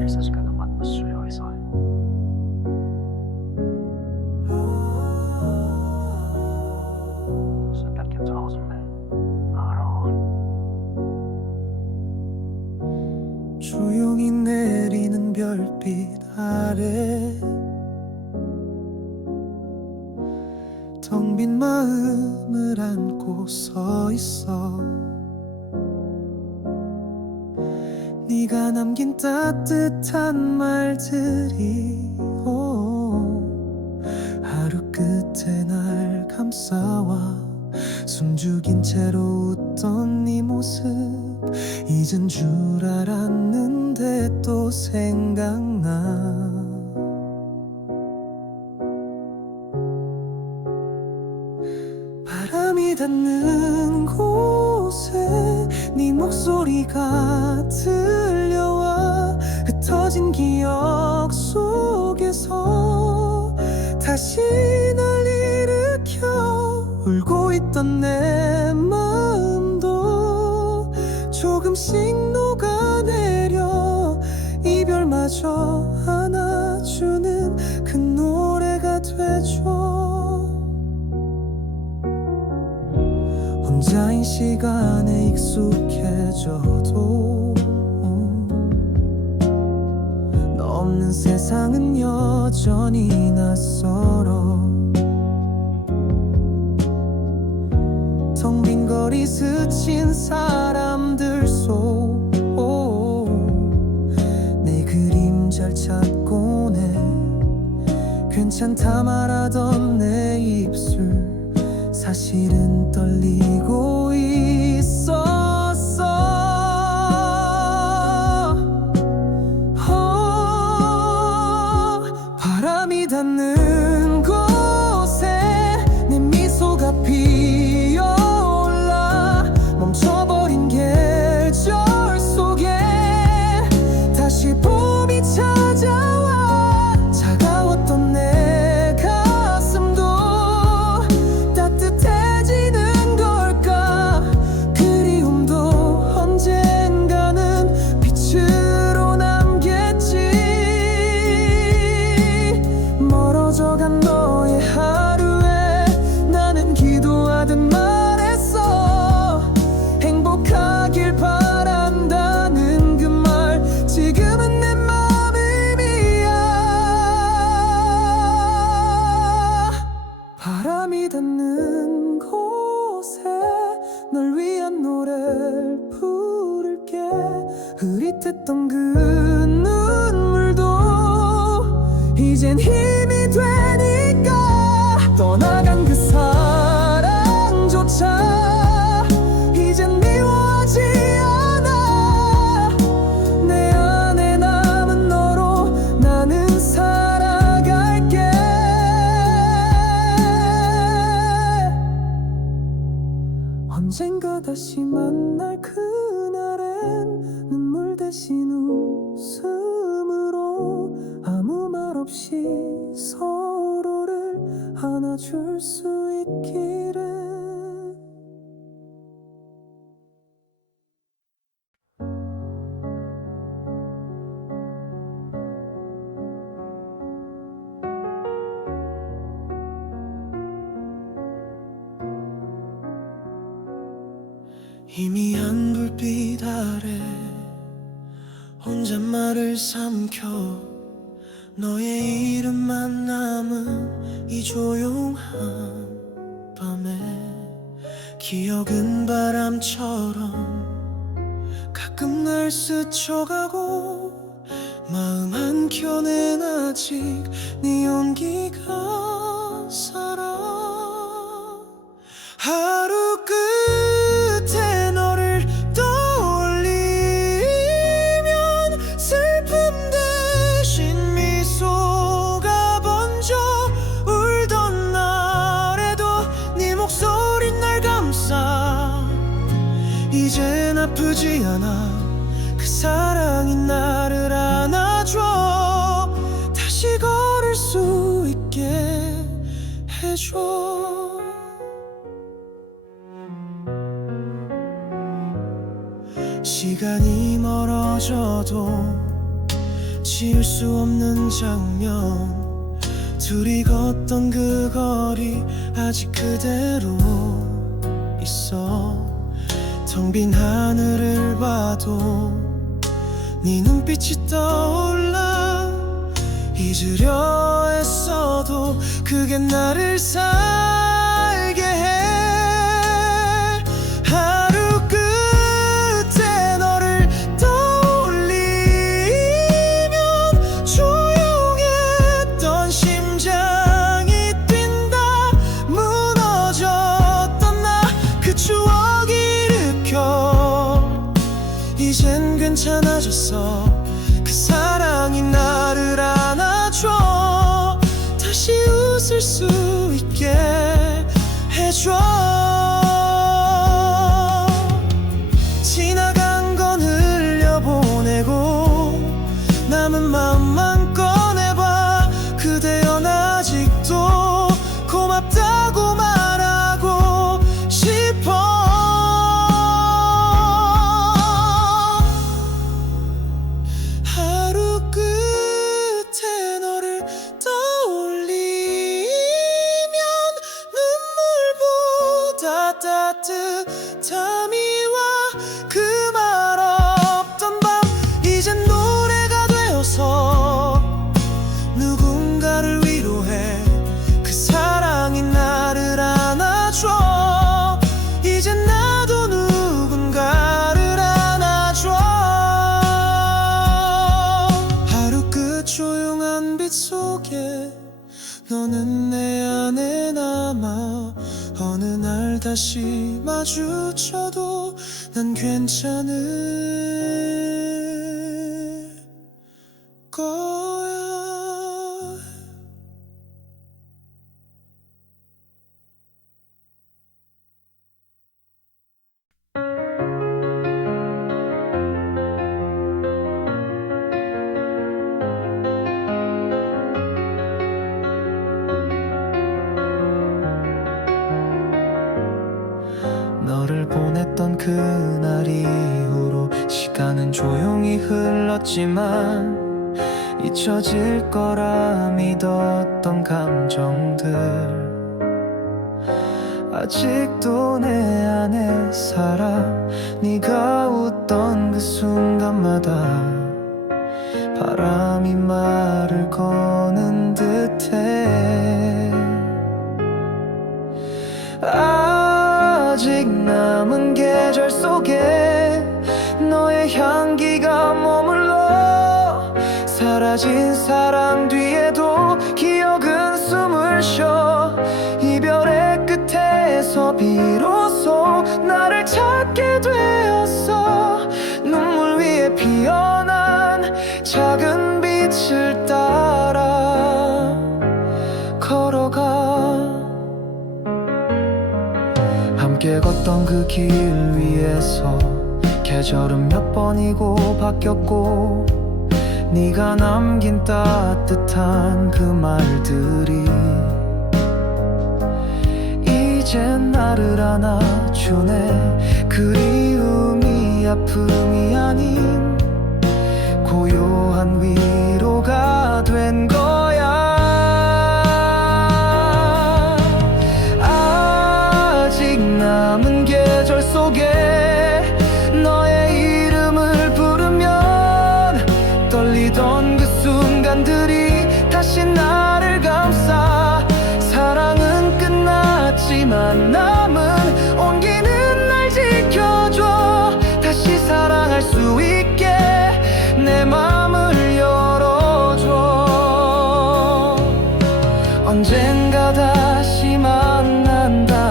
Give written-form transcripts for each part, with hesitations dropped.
Et sache que non maintenant sûr et certain. C'est quelque chose, mais alors 조용히 내리는 별빛 아래 텅 빈 마음을 안고 서 있어. 네가 남긴 따뜻한 말들이 하루 끝에 날 감싸와. 숨죽인 채로 웃던 네 모습 잊은 줄 알았는데 또 생각나. 바람이 닿는 곳에 네 목소리가 들려와. 흩어진 기억 속에서 다시 날 일으켜. 울고 있던 내 마음도 조금씩 녹아내려 이별마저 안아주는 그 노래가 되죠. 혼자인 시간에 익숙해져도 너 없는 세상은 여전히 낯설어. 텅 빈 거리 스친 사람들 속 내 그림자를 찾곤 해. 괜찮다 말하던 내 입술 사실은 떨리고 있었어. 바람이 닿는 곳에 내 미소가 피어올라. 멈춰버린 계절 속에 다시 봄이 찾아와. 차가웠던 내 가슴도 따뜻해지는 걸까. 그리움도 언젠가는 빛으로 남겠지. 멀어져간 너의 하루에 나는 기도하듯 말했어. 행복하길 바란다는 그 말 지금은 내 맘음이야. 바람이 닿는 곳에 널 위한 노래를 부를게. 흐릿했던 그 눈물도 이젠 힘이 되니까. 떠나간 그 사랑조차 이젠 미워하지 않아. 내 안에 남은 너로 나는 살아갈게. 언젠가 다시 만날 그날엔 눈물 대신 웃음으로 아무 말 없이 서로를 안아줄 수 있기를. 희미한 불빛 아래 혼잣말을 삼켜 너의 이름만 남은 이 조용한 밤에. 기억은 바람처럼 가끔 날 스쳐가고 마음 한켠엔 아직 네 온기가 살아. 하루 끝에 너를 떠올리면 슬픔 대신 미소가 번져. 울던 날에도 네 목소리 날 감싸. 이젠 아프지 않아. 그 사랑이 나를 안아줘. 다시 걸을 수 있게 해줘. 시간이 멀어져도 지울 수 없는 장면, 둘이 걷던 그 거리 아직 그대로 있어. 텅 빈 하늘을 봐도 네 눈빛이 떠올라. 잊으려 했어도 그게 나를 살게 해. 하루 끝에 너를 떠올리면 조용했던 심장이 뛴다. 무너졌던 나 그 추억 일으켜. 이젠 괜찮아졌어. 그 사랑이 나를 안아줘. 다시 웃을 수 있게 해줘. 지나간 건 흘려보내고 남은 마음만 꺼내봐. 그대여 아직도 고맙다고 말하고 싶어. 하루 끝에 너를 떠올리면 눈물보다 따뜻함이 와. 그 말 없던 밤 이젠 노래가 되어서 누군가를 위로해. 그 사랑이 나를 안아줘. 이젠 나도 누군가를 안아줘. 하루 끝 조용한 빛 속에 너는 내 안에 남아. 어느 날 다시 마주쳐도 난 괜찮을 거야. 너를 보냈던 그날 이후로 시간은 조용히 흘렀지만 잊혀질 거라 믿었던 감정들 아직도 내 안에 살아. 네가 웃던 그 순간마다 바람이 말을 거는 듯해. 아직 남은 계절 속에 너의 향기가 머물러. 사라진 사랑 뒤에도 기억은 숨을 쉬어. 이별의 끝에서 비로소 나를 찾게 되었어. 눈물 위에 피어난 작은 빛을 따라 걸어가. 함께 걷던 그 길 위에서 계절은 몇 번이고 바뀌었고 네가 남긴 따뜻한 그 말들이 이젠 나를 안아주네. 그리움이 아픔이 아닌 고요한 위로가 된 거야. 남은 계절 속에 너의 이름을 부르면 떨리던 그 순간들이 다시 나를 감싸. 사랑은 끝났지만 남은 온기는 날 지켜줘. 다시 사랑할 수 있게 내 맘을 열어줘. 언젠가 다시 만난다면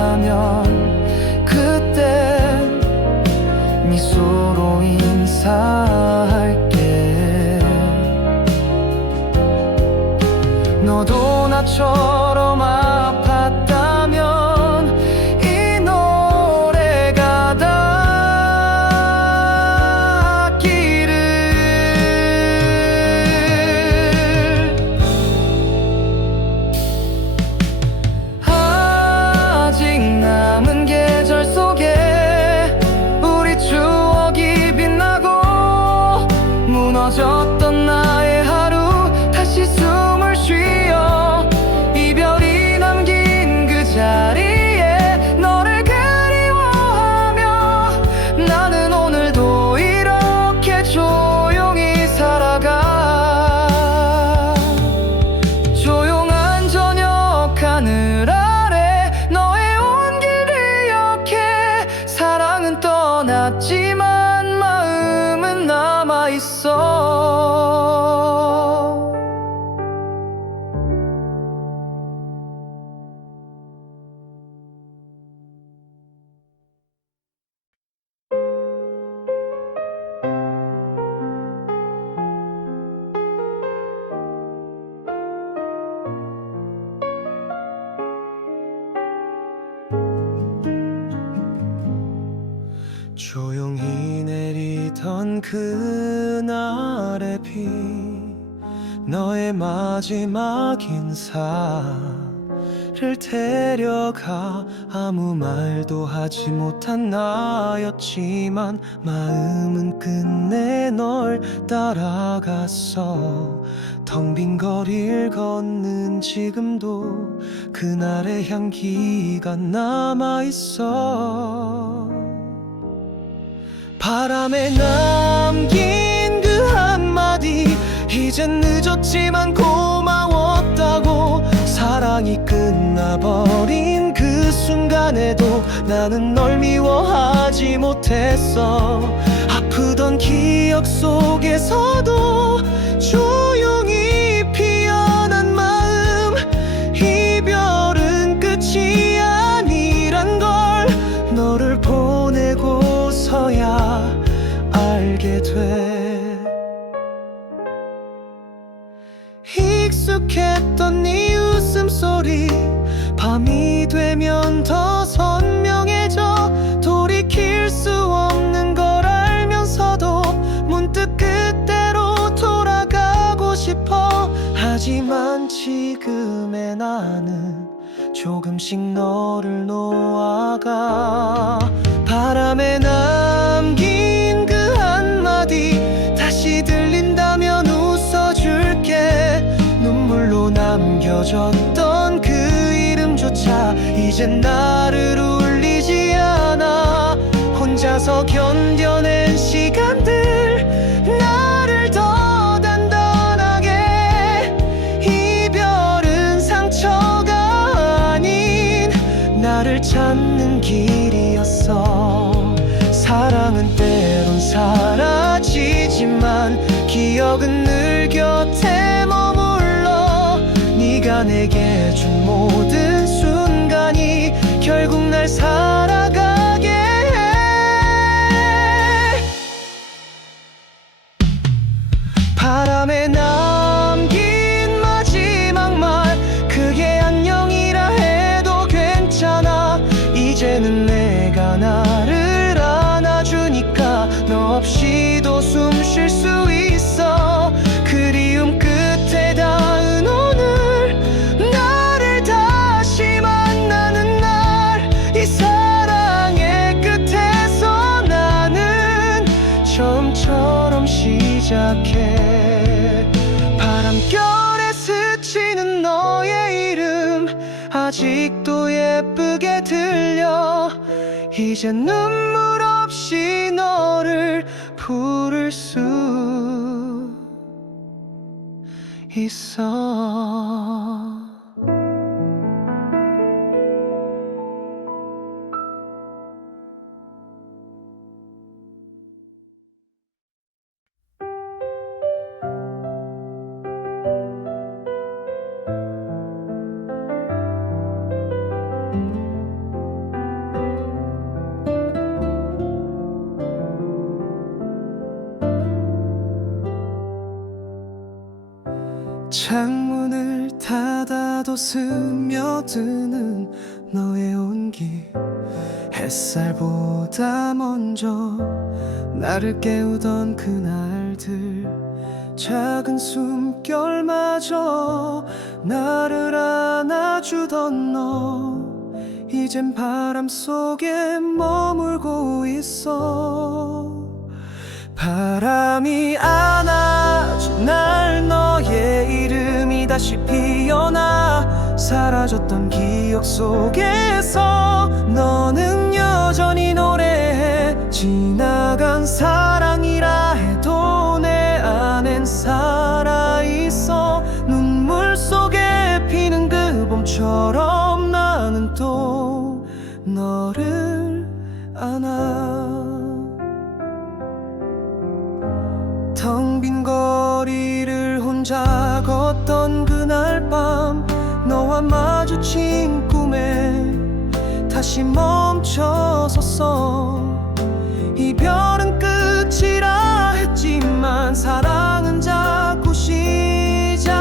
미소로 인사할게. 너도 나처럼 아팠다면 이 노래가 닿기를. 아직 남은 계절 속에 추억이 빛나고 무너졌던 나의 던 그날의 비, 너의 마지막 인사를 데려가 아무 말도 하지 못한 나였지만 마음은 끝내 널 따라갔어. 텅 빈 거리를 걷는 지금도 그날의 향기가 남아있어. 바람에 남긴 그 한마디, 이젠 늦었지만 고마웠다고. 사랑이 끝나버린 그 순간에도 나는 널 미워하지 못했어. 아프던 기억 속에서도 조용히 피어난 마음, 이별은 끝이 아니란 걸 너를 보내고서야 알게 돼. 익숙했던 네 웃음소리, 밤이 되면 더 선명해져. 돌이킬 수 없는 걸 알면서도 문득 그때로 돌아가고 싶어. 하지만 지금의 나는 조금씩 너를 놓아가. 바람에 남긴 그 한마디 다시 들린다면 웃어줄게. 눈물로 남겨졌던 그 이름조차 이젠 나를 울리지 않아. 혼자서 견뎌낸 시간들 나를 더 단단하게. 이별은 상처가 아닌 나를 찾는 길이었어. 사랑은 때론 사라지지만 기억은 늘 곁에 머물러. 네가 내게 준 모든 순간이 결국 날 살아가게 해. 바람에 남긴 마지막 말, 그게 안녕이라 해도 괜찮아. 이제는 내가 나를 안아주니까 너 없이도 숨 쉴 수 있어. 그리움 끝에 닿은 오늘, 나를 다시 만나는 날, 이 사랑의 끝에서 나는 처음처럼 시작해. 바람결에 스치는 너의 이름 아직도 예쁘게 들려. 이제 눈물 없이 너를 부를 수 있어. 창문을 닫아도 스며드는 너의 온기, 햇살보다 먼저 나를 깨우던 그날들. 작은 숨결마저 나를 안아주던 너, 이젠 바람 속에 머물고 있어. 바람이 안아준 날 너의 이름이 다시 피어나. 사라졌던 기억 속에서 너는 여전히 노래해. 지나간 사랑이라 해도 내 안엔 살아있어. 눈물 속에 피는 그 봄처럼 나는 또 너를 안아. 텅 빈 거리를 혼자 걷던 그날 밤, 너와 마주친 꿈에 다시 멈춰섰어. 이별은 끝이라 했지만 사랑은 자꾸 시작돼.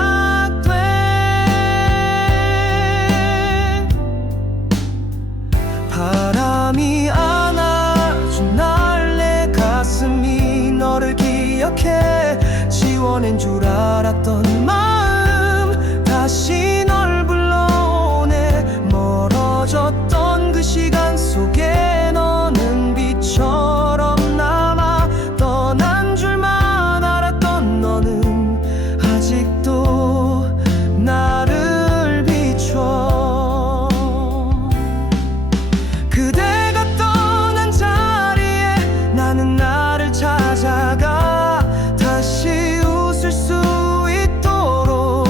바람이 안아준 날 내 가슴이 너를 기억해. 지워낸 줄 알았던 마음 다시 널 불러오네. 멀어졌던 그 시간 속에 너는 빛처럼 남아. 떠난 줄만 알았던 너는 아직도 나를 비춰. 그대가 떠난 자리에 나는 나를 찾아가. 다시 웃을 수 있도록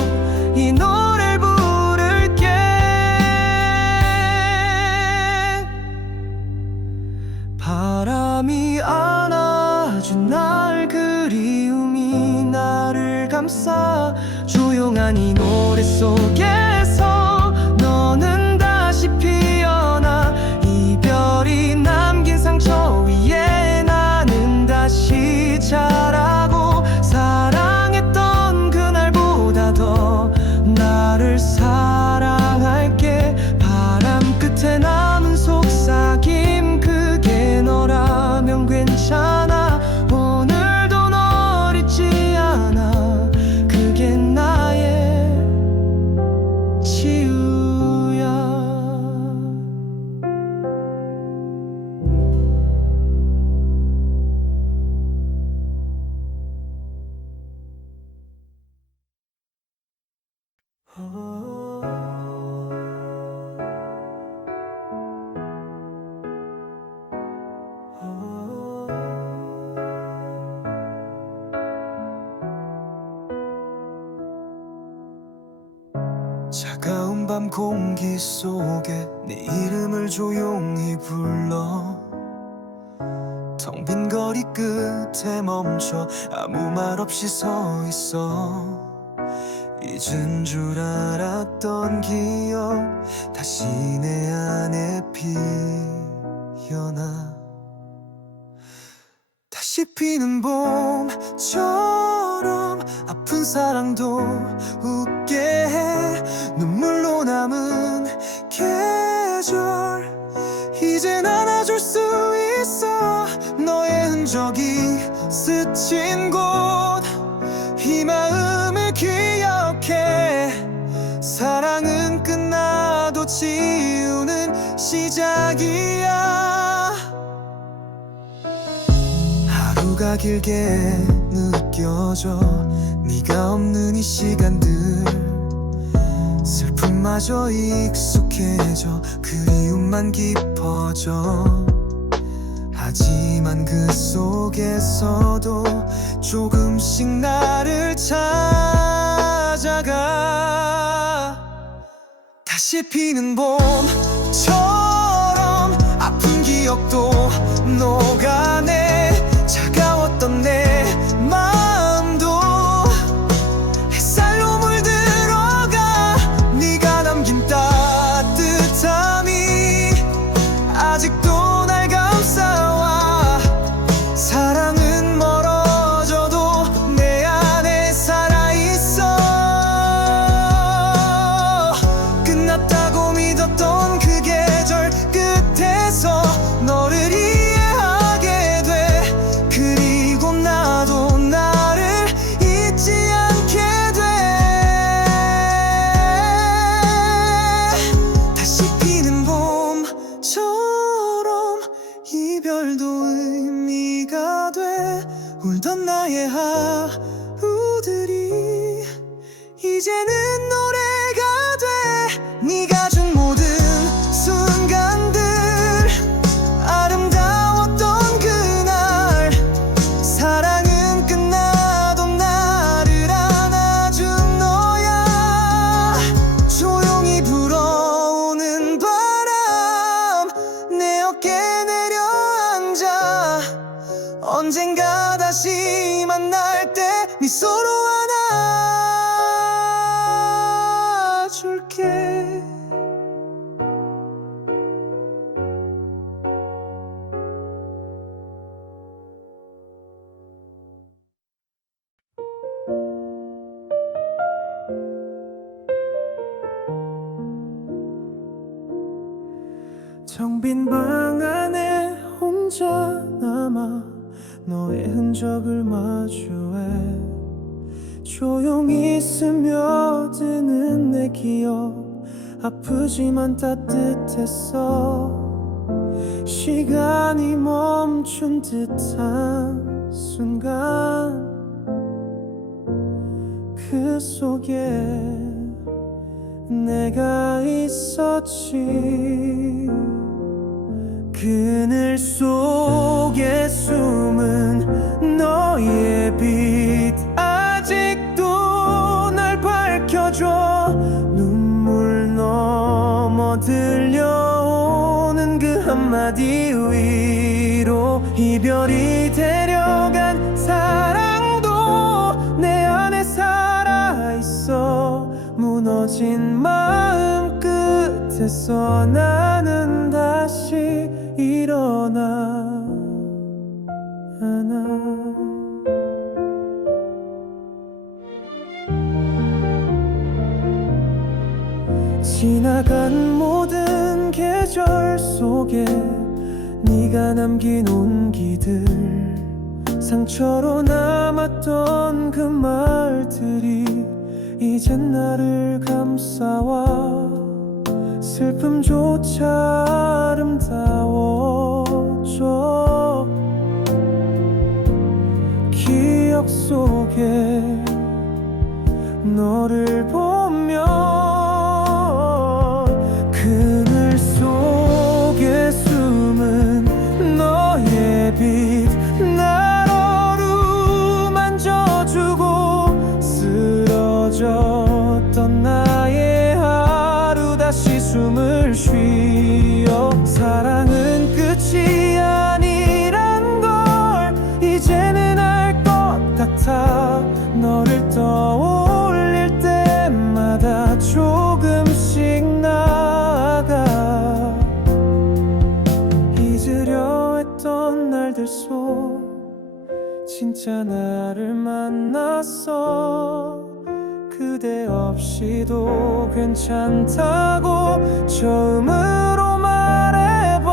이 노래를 부를게. 바람이 안아준 날, 그리움이 나를 감싸. 조용한 이 노래 속에서 너는 다시 피어나. 이별이 남긴 상처 위에 나는 다시 자라고. 사랑했던 그날보다 더 나를 사랑할게. 바람 끝에 남은 속삭임, 그게 너라면 괜찮아. 오늘도 널 잊지 않아. 그게 나의 치유야. 차가운 밤 공기 속에 네 이름을 조용히 불러. 텅 빈 거리 끝에 멈춰 아무 말 없이 서 있어. 잊은 줄 알았던 기억 다시 내 안에 피어나. 다시 피는 봄처럼 아픈 사랑도 웃게 해. 눈물로 남은 계절 이젠 안아줄 수 있어. 너의 흔적이 스친 곳 이 마음을 기억해. 사랑은 끝나도 지우는 시작이야. 하루가 길게 느껴져. 네가 없는 이 시간들 슬픔마저 익숙해져. 그리움만 깊어져. 하지만 그 속에서도 조금씩 나를 찾아가. 다시 피는 봄처럼 아픈 기억도 녹아내. 차가웠던 내 마음도 햇살로 물들어가. 네가 남긴 따뜻함이 아직도 날 감싸와. 사랑은 멀어져도 내 안에 살아있어. 끝났다고 믿었던 그 계절 끝에서 너를 이해하게 돼. 그리고 나도 나를 잊지 않게 돼. 다시 피는 봄처럼 이별도 의미가 돼. 울던 나의 하루들이 이제는 노래가 돼. 네가 준 모든 순간들 아름다웠던 그날. 사랑은 끝나도 나를 안아준 너야. 조용히 불어오는 바람 내 어깨에 내려앉아. 언젠가 다시 만날 때 네 손으로 안아줄게. 텅 빈 방 안에 혼자 남아. 너의 흔적을 마주해 조용히 스며드는 내 기억 아프지만 따뜻했어. 시간이 멈춘 듯한 순간 그 속에 내가 있었지. 그늘 속에 숨은 너의 빛 아직도 날 밝혀줘. 눈물 넘어 들려오는 그 한마디 위로 이별이 데려간 사랑도 내 안에 살아있어. 무너진 마음 끝에서 나는 다시 일어나 지나간 모든 계절 속에 네가 남긴 온기들 상처로 남았던 그 말들이 이젠 나를 감싸와 슬픔조차 아름다워져. 기억 속에 너를 보면 그늘 속에 숨은 너의 빛 날 어루만져주고 쓰러졌던 나의 하루 다시 숨을 쉬어. 사랑은 끝이 아니란 걸 이제는 알 것 같아. 너를 떠올릴 때마다 조금씩 나아가. 잊으려 했던 날들 속 진짜 나를 만났어. 그대 없이도 괜찮다고 처음으로 말해봐.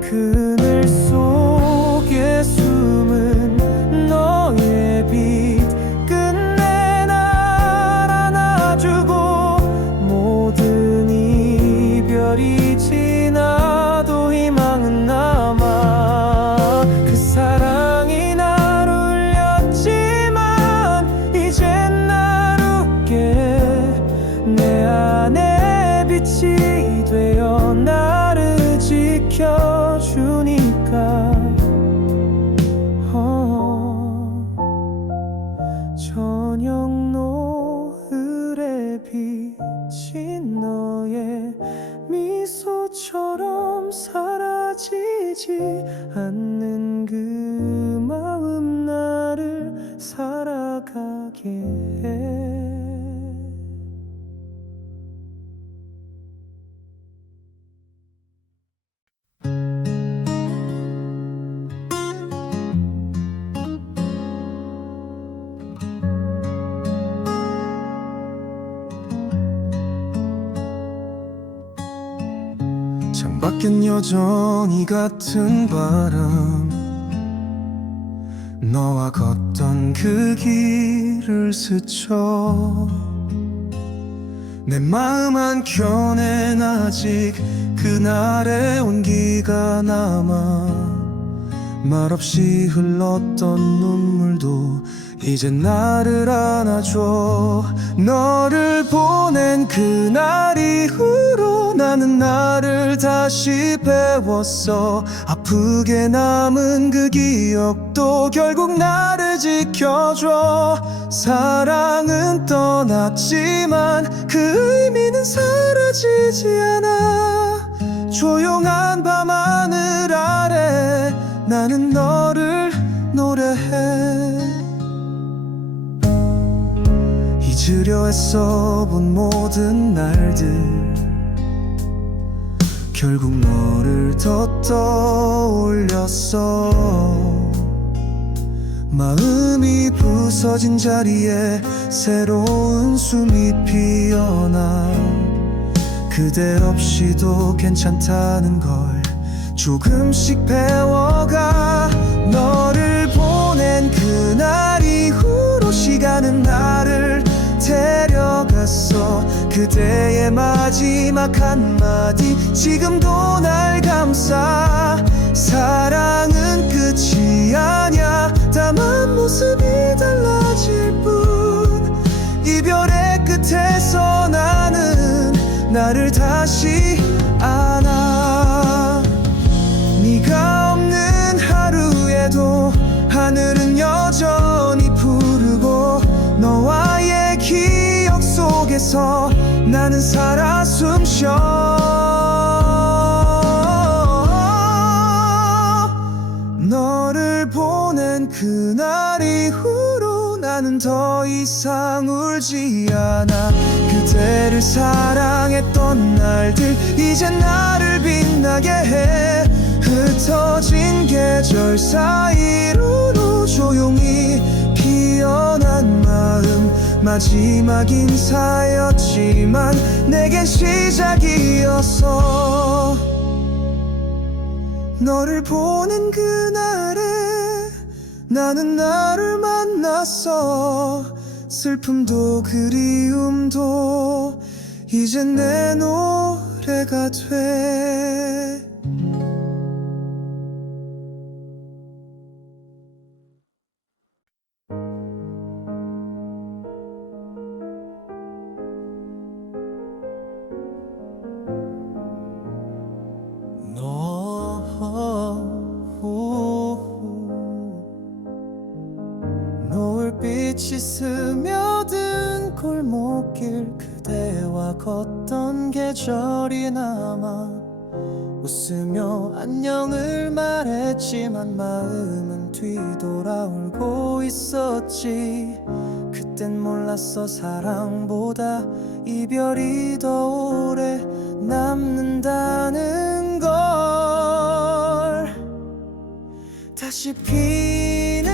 그늘 속에 숨은 너의 빛 끝내 날 안아주고 모든 이별이 지나도 희망은 남아. 그 사랑이 날 울렸지만 이젠 날 웃게 내 안에 빛이 되어 나를 지켜주니까. 저녁 노을에 비친 너의 미소처럼 사라지지 않는 그 마음 나를 살아가게 해. 창밖엔 여전히 같은 바람 너와 걷던 그 길을 스쳐. 내 마음 한켠엔 아직 그날의 온기가 남아. 말없이 흘렀던 눈물도 이제 나를 안아줘. 너를 보낸 그날 이후로 나는 나를 다시 배웠어. 아프게 남은 그 기억도 결국 나를 지켜줘. 사랑은 떠났지만 그 의미는 사라지지 않아. 조용한 밤하늘 아래 나는 너를 노래해. 잊으려 애써 본 모든 날들 결국 너를 더 떠올렸어. 마음이 부서진 자리에 새로운 숨이 피어나. 그대 없이도 괜찮다는 걸 조금씩 배워가. 너를 보낸 그날 이후로 시간은 나를 데려갔어. 그대의 마지막 한마디 지금도 날 감싸. 사랑은 끝이 아냐, 다만 모습이 달라질 뿐. 이별의 끝에서 나는 나를 다시 안아. 네가 없는 하루에도 하늘은 여전히 푸르고, 너와의 기억 속에서 나는 살아 숨쉬어. 너를 보낸 그날 이후로 나는 더 이상 울지 않아. 그대를 사랑했던 날들 이제 나를 빛나게 해. 흩어진 계절 사이로 조용히 피어난 마음. 마지막 인사였지만 내겐 시작이었어. 너를 보낸 그날에 나는 나를 만났어. 슬픔도 그리움도 이젠 내 노래가 돼. 노을빛이 스며든 골목길, 그대와 걷던 계절이 남아. 웃으며 안녕을 말했지만 마음은 뒤돌아 울고 있었지. 그땐 몰랐어 사랑보다 이별이 더 오래 남는다는 걸. 다시 피는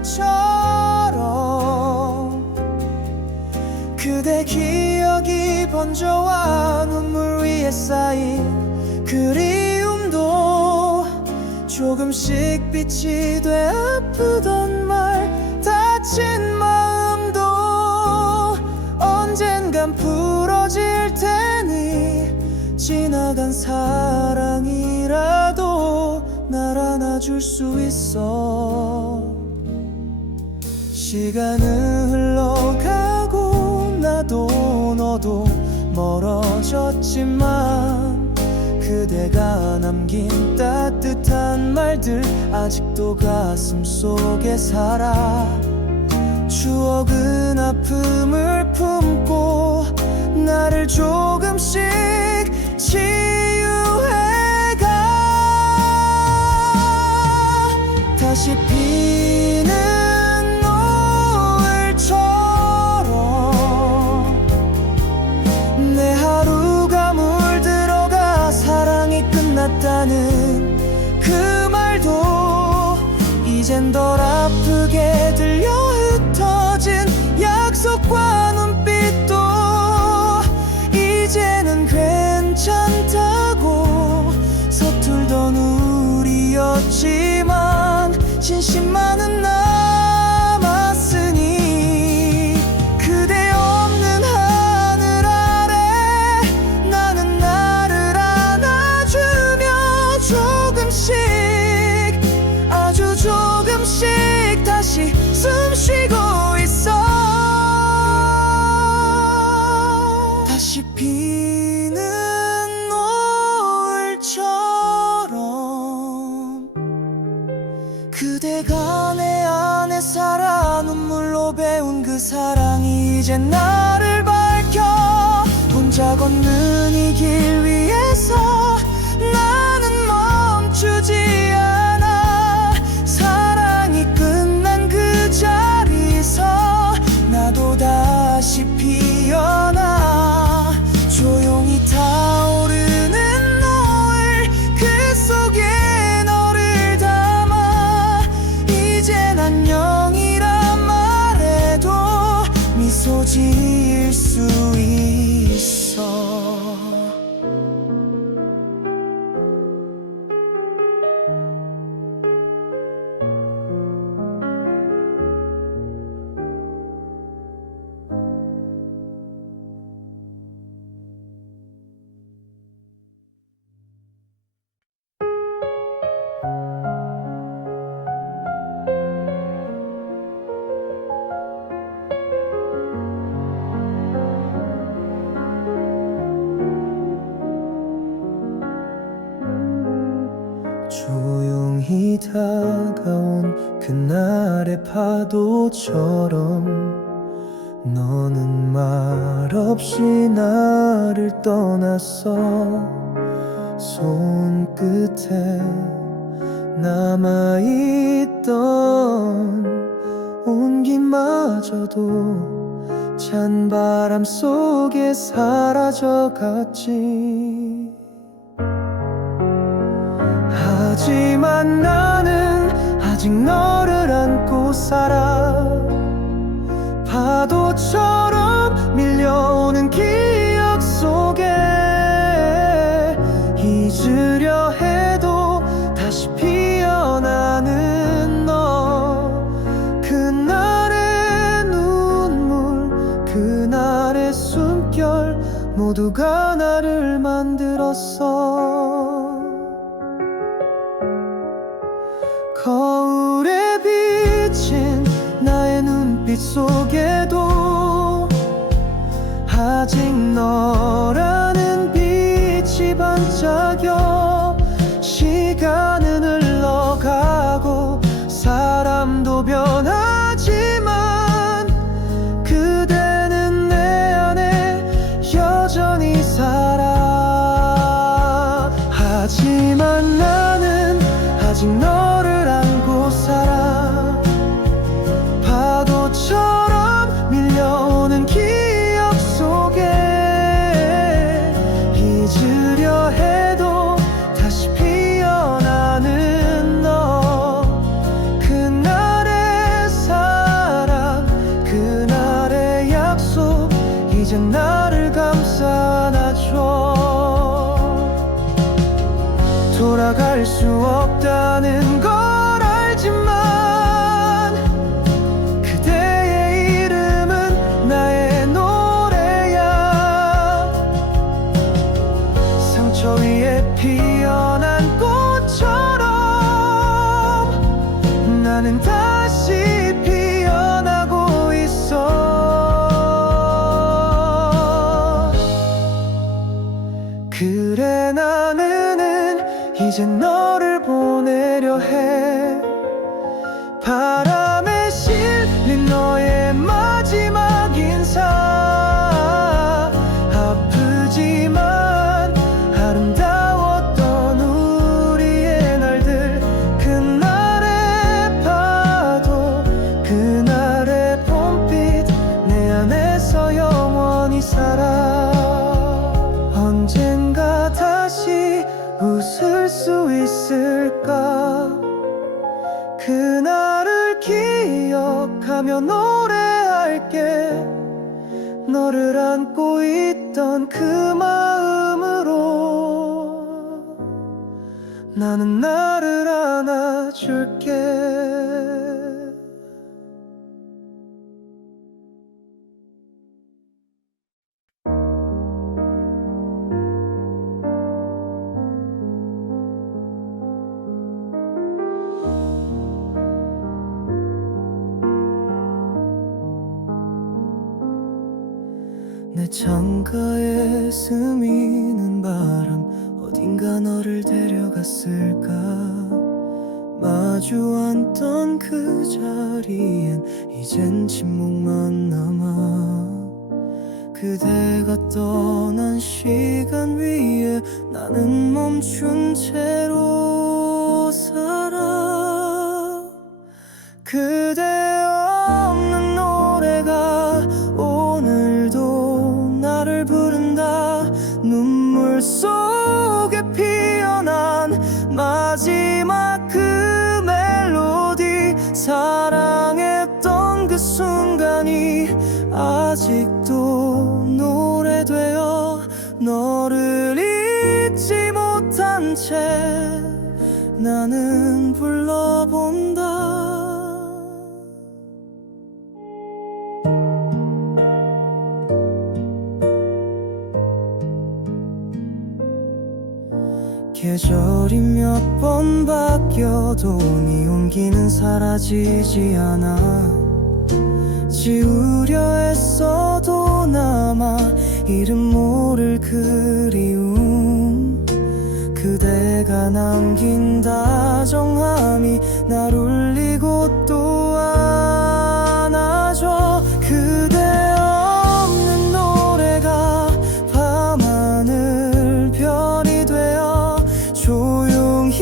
노을처럼 그대 기억이 번져와. 눈물 위에 쌓인 그리움도 조금씩 빛이 돼. 아프던 말 다친 마음도 언젠간 풀어질 테니. 지나간 사랑이라도 날 안아줄 수 있어. 시간은 흘러가고 나도 너도 멀어졌지만 그대가 남긴 따뜻한 말들 아직도 가슴 속에 살아. 추억은 아픔을 품고 나를 조금씩 치유해가. 다시 피는 노을처럼 내 하루가 물들어가. 사랑이 끝났다는 그 말도 이젠 덜 아프게 들려. 흩어진 약속과 눈빛도 이제는 괜찮다고. 서툴던 우리였지만 진심만은 남았으니. 그대 없는 하늘 아래 나는 나를 안아주며 조금씩 아주 조금씩 다시 숨쉬고 있어. 다시 피는 노을처럼 그대가 내 안에 살아. 눈물로 배운 그 사랑이 이제 나를 밝혀. 혼자 걷는 이 길 위에서 나는 멈추지 않아. 사랑이 끝난 그 자리에서 나도 다시 피어나. 조용히 타오르는 노을 그 속에 너를 담아. 이젠 안녕이란 말해도 미소 지을 수 있어. 분명히 다가온 그날의 파도처럼 너는 말없이 나를 떠났어. 손끝에 남아있던 온기마저도 찬바람 속에 사라져갔지. 하지만 나는 아직 너를 안고 살아. 파도처럼 밀려오는 기억 속에 잊으려 해도 다시 피어나는 너. 그날의 눈물, 그날의 숨결 모두가 나를 만들었어. 거울에 비친 나의 눈빛 속에도 아직 너라는 빛이 반짝여. 시간은 흘러가고 사람도 변하지만 그대는 내 안에 여전히 살아. 하지만 나는 아직 너를 안고 살아. 파도처럼 밀려오는 기억 속에 잊으려 해도 다시 피어나는 너. 그날의 사랑, 그날의 약속 이젠 나를 감싸나줘. 돌아갈 수 없다는 걸 알지만 그대의 이름은 나의 노래야. 상처 위에 피어난 꽃처럼 나는 다시 피어나고 있어. 그래 나는 이제 너를 보내려 해. 바람에 실린 너의 마지막 인사. 아프지만 아름다웠던 우리의 날들. 그날의 파도, 그날의 봄빛 내 안에서 영원히 살아. 언젠가 다시 웃을 수 있을까? 그날을 기억하며 노래할게. 너를 안고 있던 그 마음으로 나는 나를 안아줄게. 내 창가에 스미는 바람 어딘가 너를 데려갔을까. 마주 앉던 그 자리엔 이젠 침묵만 남아. 그대가 떠난 시간 위에 나는 멈춘 채로 살아. 그대 없는 노래가 오늘도 나를 부른다. 눈물 속에 피어난 마지막 그 멜로디. 사랑했던 그 순간이 아직도 노래되어 너를 잊지 못한 채 나는 불러본다. 계절이 몇 번 바뀌어도 네 온기는 사라지지 않아. 지우려 애써도 남아 이름 모를 그리움. 그대가 내가 남긴 다정함이 날 울리고 또 안아줘. 그대 없는 노래가 밤하늘 별이 되어 조용히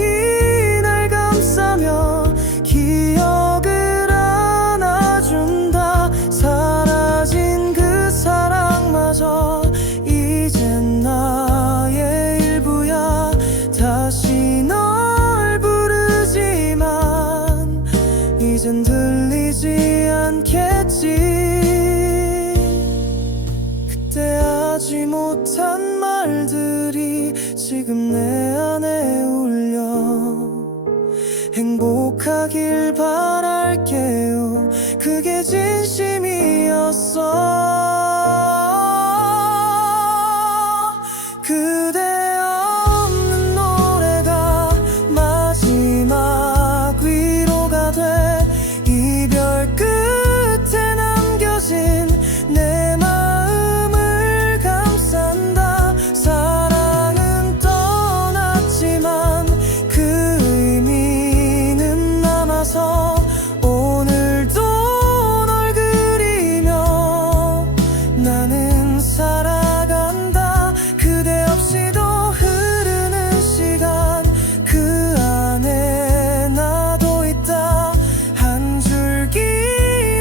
날 감싸며 기억을 안아준다. 사라진 그 사랑마저 이젠 나의 일부야. 다시 널 부르지만 이젠 들리지 않겠지. 그때 하지 못한 말들이 지금 내 안에 울려. 행복하길 바랄게요. 그게 진심이었어. 그대 없는 노래가 마지막 위로가 돼 이별 끝에 남겨진 내 마음을 감싼다. 사랑은 떠났지만 그 의미는 남아서 오늘도 널 그리며 나는 살아간다. 그대 없이도 흐르는 시간 그 안에 나도 있다. 한 줄기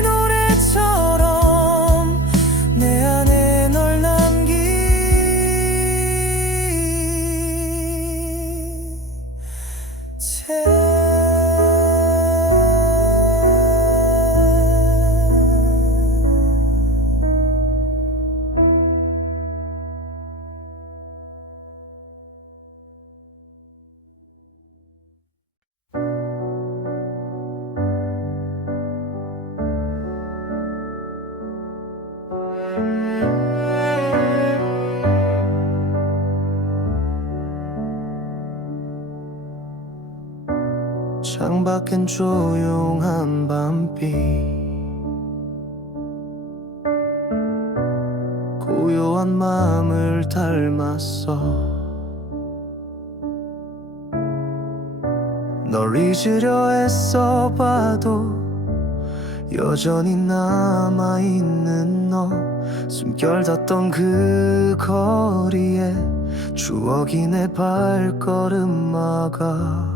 노래처럼 내 안에 널 남긴 채. 창밖엔 조용한 밤비 고요한 마음을 닮았어. 널 잊으려 애써 봐도 여전히 남아있는 너. 숨결 닿던 그 거리에 추억이 내 발걸음 막아.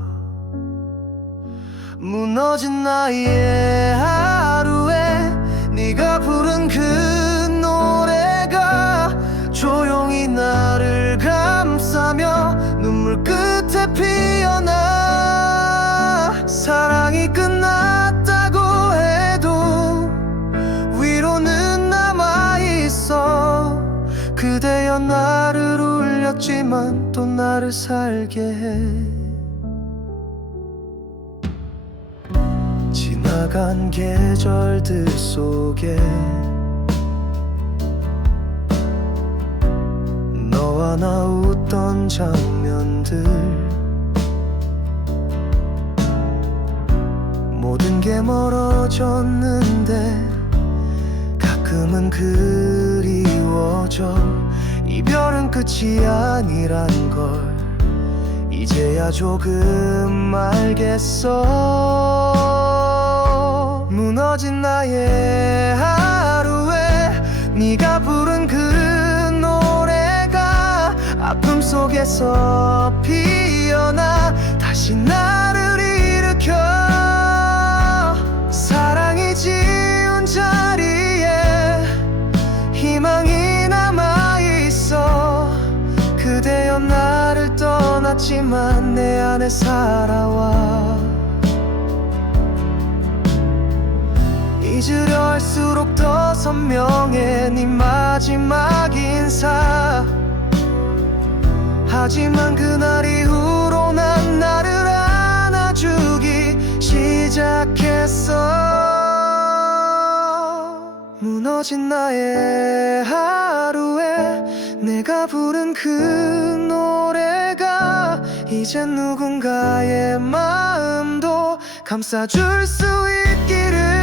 무너진 나의 하루에 네가 부른 그 노래가 조용히 나를 감싸며 눈물 끝에 피어나. 사랑이 끝났다고 해도 위로는 남아있어. 그대여 나를 울렸지만 또 나를 살게 해. 지나간 계절들 속에 너와 나 웃던 장면들 모든 게 멀어졌는데 가끔은 그리워져. 이별은 끝이 아니란 걸 이제야 조금 알겠어. 무너진 나의 하루에 네가 부른 그 노래가 아픔 속에서 피어나 다시 나를 일으켜. 사랑이 지운 자리에 희망이 남아있어. 그대여 나를 떠났지만 내 안에 살아와. 잊으려 할수록 더 선명해 네 마지막 인사. 하지만 그날 이후로 난 나를 안아주기 시작했어. 무너진 나의 하루에 내가 부른 그 노래가 이젠 누군가의 마음도 감싸줄 수 있기를.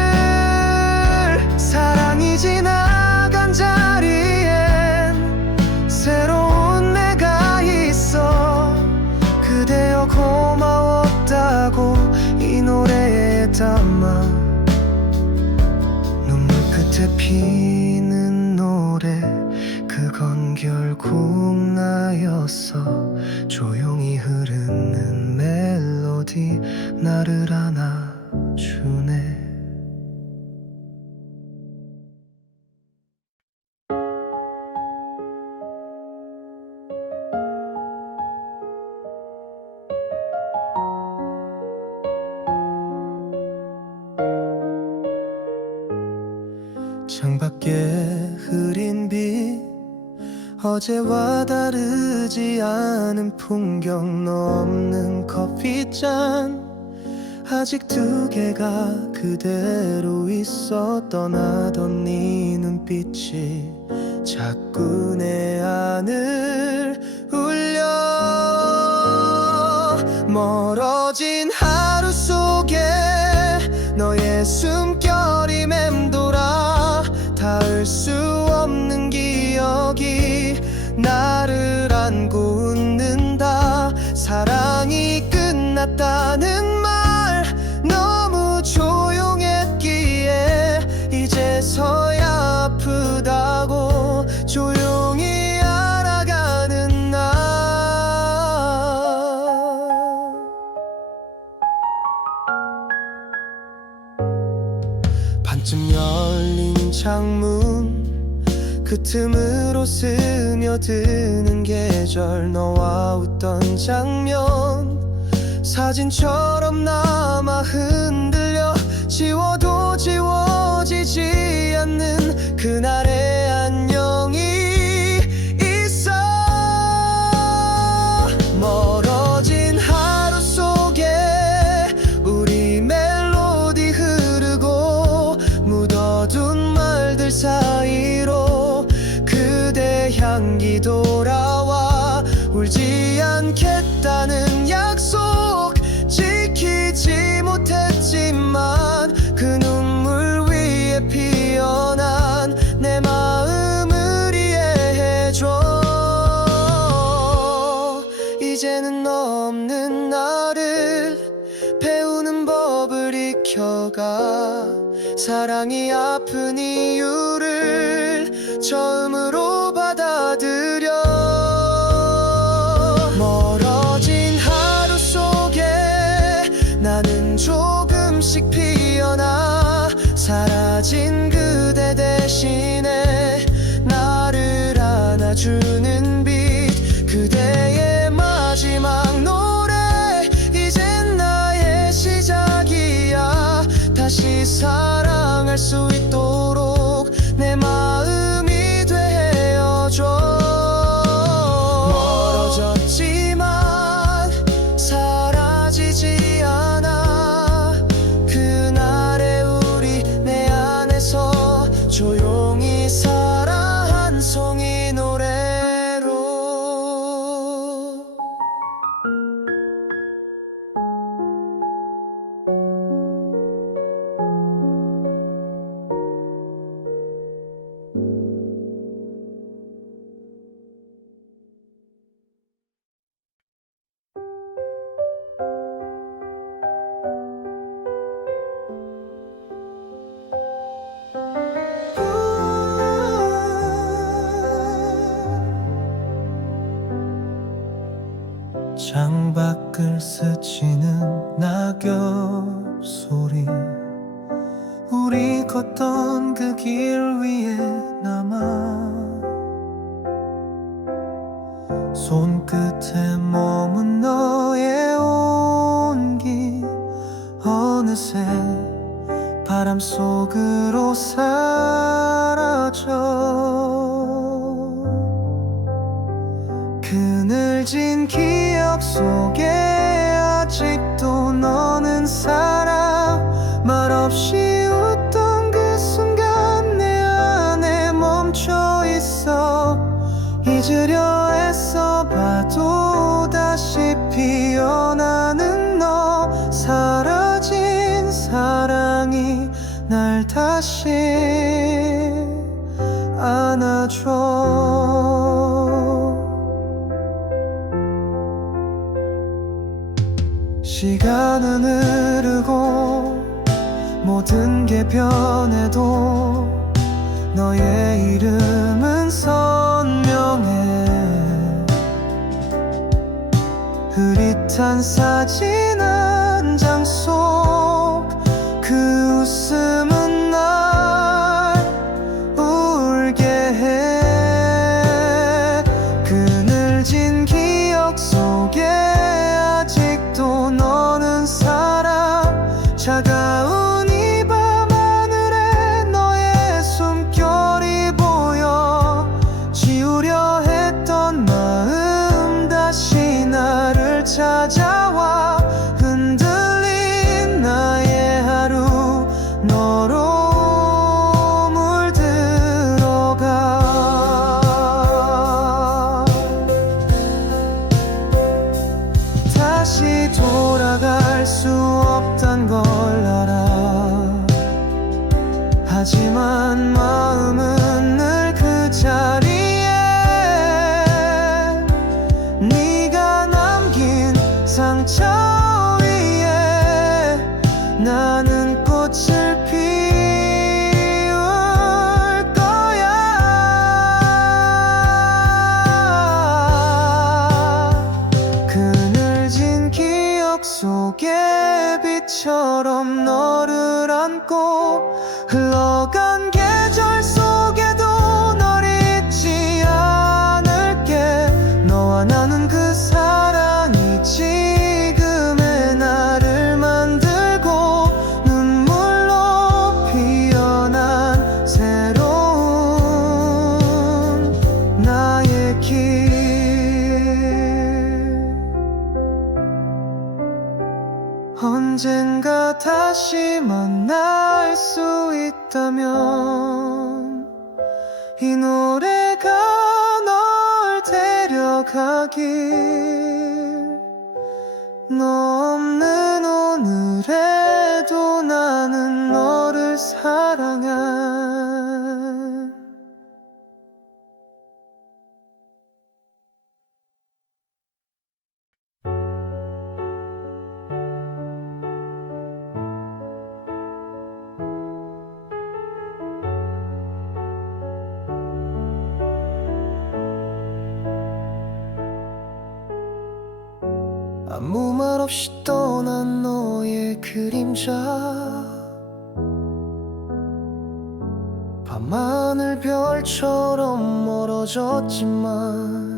사랑이 지나간 자리엔 새로운 내가 있어. 그대여 남아 눈물 끝에 피는 노래, 그건 결국 나였어. 조용히 흐르는 멜로디 나를 안아주네. 창밖에 흐린 빛, 어제와 다르지 않은 풍경, 너 없는 커피잔 아직 두 개가 그대로 있어. 떠나던 네 눈빛이 자꾸 내 안을 울려. 멀어진 하루 속에 너의 숨결이 맴돌아. 닿을 수 없는 기억이 나를 안고 웃는다. 사랑이 끝났다는 말 너무 조용했기에 이제서야 아프다고 조용히 알아가는 나. 반쯤 열린 창문, 그 틈으로 스며드는 계절, 너와 웃던 장면 사진처럼 남아 흔들려. 지워도 지워지지 않는 그날의 안녕이 있어. 멀어진 하루 속에 우리 멜로디 흐르고, 묻어둔 말들 사이로 그대 향기 돌아와. 울지 않겠다는 약속 지키지 못했지만, 그 눈물 위에 피어난 내 마음을 이해해줘. 이제는 너 없는 나를 배우는 법을 익혀가. 사랑이 아픈 이유를 처음으로 받아들여. 멀어진 하루 속에 나는 조금씩 피어나. 사라진 그대 대신에 나를 안아주는 빛, 그대의 마지막 노래. 이젠 나의 시작이야. 다시 사랑할 수 있도록 내 마음이 되어줘. 멀어졌지만 사라지지 않아. 그날의 우리 내 안에서 조용히 살아, 한 송이 노래로. 창밖을 스치는 낙엽 소리, 우리 걷던 그 길 위에 남아. 손끝에 머문 너의 온기, 어느새 바람 속으로 사라져. 그늘진 기억 속에 아직도 너는 살아. 말없이 웃던 그 순간 내 안에 멈춰 있어. 잊으려 애써 봐도 다시 피어나는 너. 사라진 사랑이 날 다시 안아줘. 시간은 흐르고 모든 게 변해도 너의 이름은 선명해. 흐릿한 사진 한 장 속 그 웃음은 날 울게 해. 그늘진 기억 속에 아직도 너는 살아. 차가운 이 밤하늘에 너의 숨결이 보여. 지우려 했던 마음 다시 나를 찾아와. 흔들린 나의 하루 너로 물들어가. 다시 돌아갈 수 없단 걸 알아. 하지만 마음은 늘 그 자리에. 네가 남긴 상처 위에 나는 꽃을 피울 거야. 그늘진 기억 속에 빛처럼 너를 안고 흘러간 계절 속에도 널 잊지 않을게. 너와 나는 그 사랑이 지금의 나를 만들고 눈물로 피어난 새로운 나의 길. 언젠가 다시 만날 수 있다면 이 노래가 널 데려가길. 너 없는 오늘에도 나는 너를 사랑해. 아무 말 없이 떠난 너의 그림자. 밤하늘 별처럼 멀어졌지만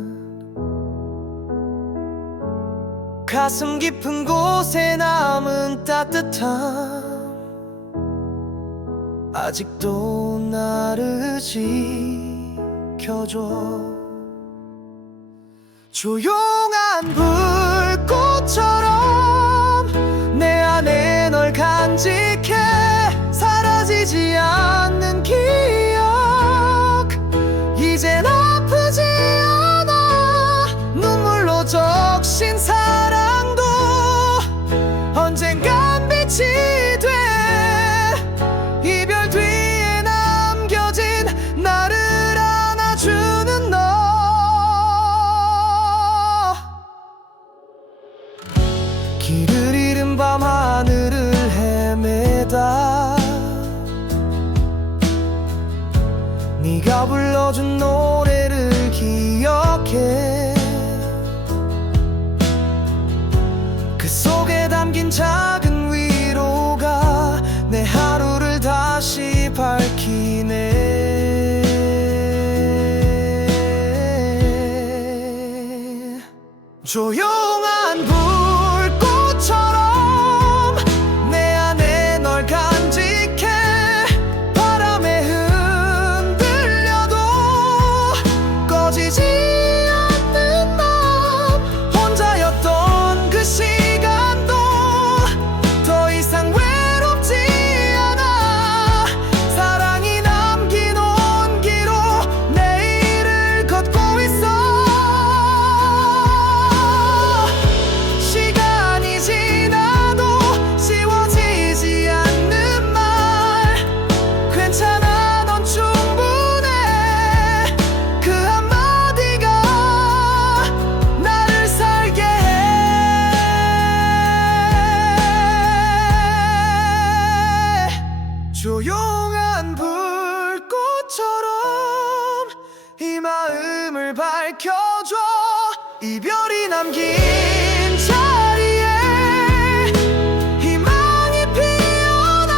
가슴 깊은 곳에 남은 따뜻함 아직도 나를 지켜줘. 조용한 불꽃처럼 내 안에 널 간직해. 사라지지 않는 기억. 이젠 아프지 않아. 눈물로 적신 사랑도 언젠간 빛이 돼. 이별 뒤에 남겨진 나를 안아주는 너. 길을 잃은 밤 하늘을 헤매다 네가 불러준 노래를 기억해. 그 속에 담긴 작은 위로가 내 하루를 다시 밝히네. 조용한 불꽃처럼 내 안에 널 간직해. 바람에 흔들려도 꺼지지 않는 맘. 혼자였던 그 시간도 더 이상 외롭지 않아. 사랑이 남긴 온기로 내일을 걷고 있어. 조용한 불꽃처럼 이 마음을 밝혀줘. 이별이 남긴 자리에 희망이 피어나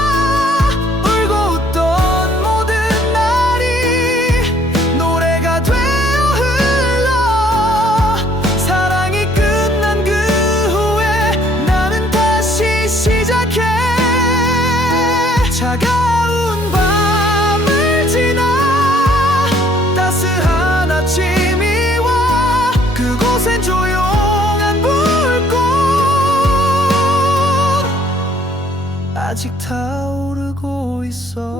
울고 웃던 모든 날이 노래가 되어 흘러. 사랑이 끝난 그 후에 나는 다시 시작해. 차가운 밤을 지나 따스한 아침이 와. 그곳엔 조용한 불꽃 아직 타오르고 있어.